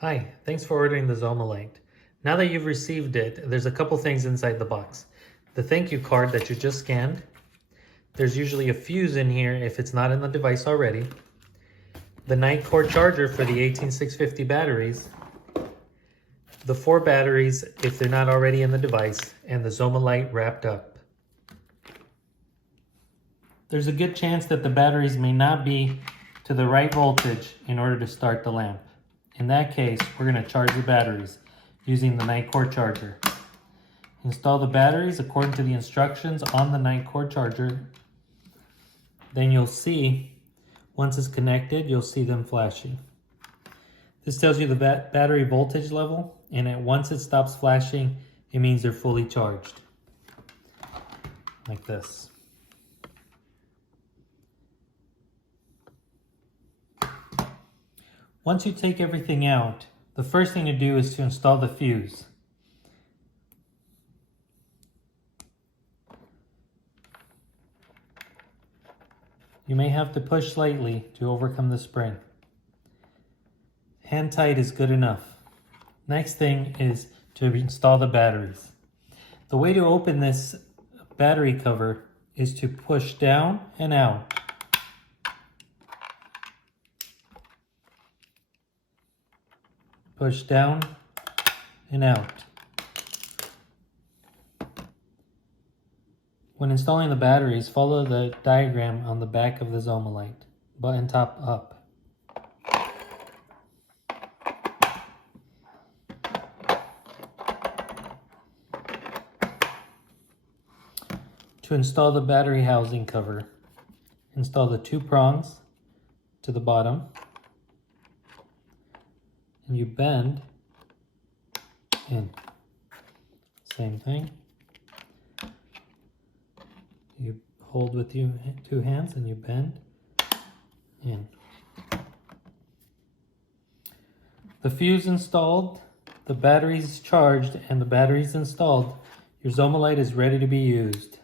Hi, thanks for ordering the Zomalight. Now that you've received it, there's a couple things inside the box. The thank you card that you just scanned. There's usually a fuse in here if it's not in the device already. The 9-core charger for the 18650 batteries. The 4 batteries if they're not already in the device, and the Zomalight wrapped up. There's a good chance that the batteries may not be to the right voltage in order to start the lamp. In that case, we're going to charge the batteries using the 9-core charger. Install the batteries according to the instructions on the 9-core charger. Then you'll see, once it's connected, you'll see them flashing. This tells you the battery voltage level, and once it stops flashing, it means they're fully charged. Like this. Once you take everything out, the first thing to do is to install the fuse. You may have to push slightly to overcome the spring. Hand tight is good enough. Next thing is to install the batteries. The way to open this battery cover is to push down and out. Push down and out. When installing the batteries, follow the diagram on the back of the Zomalight. Button top up. To install the battery housing cover, install the 2 prongs to the bottom. And you bend in. Same thing. You hold with 2 hands and you bend in. The fuse installed, the batteries charged, and the batteries installed, your Zomalight is ready to be used.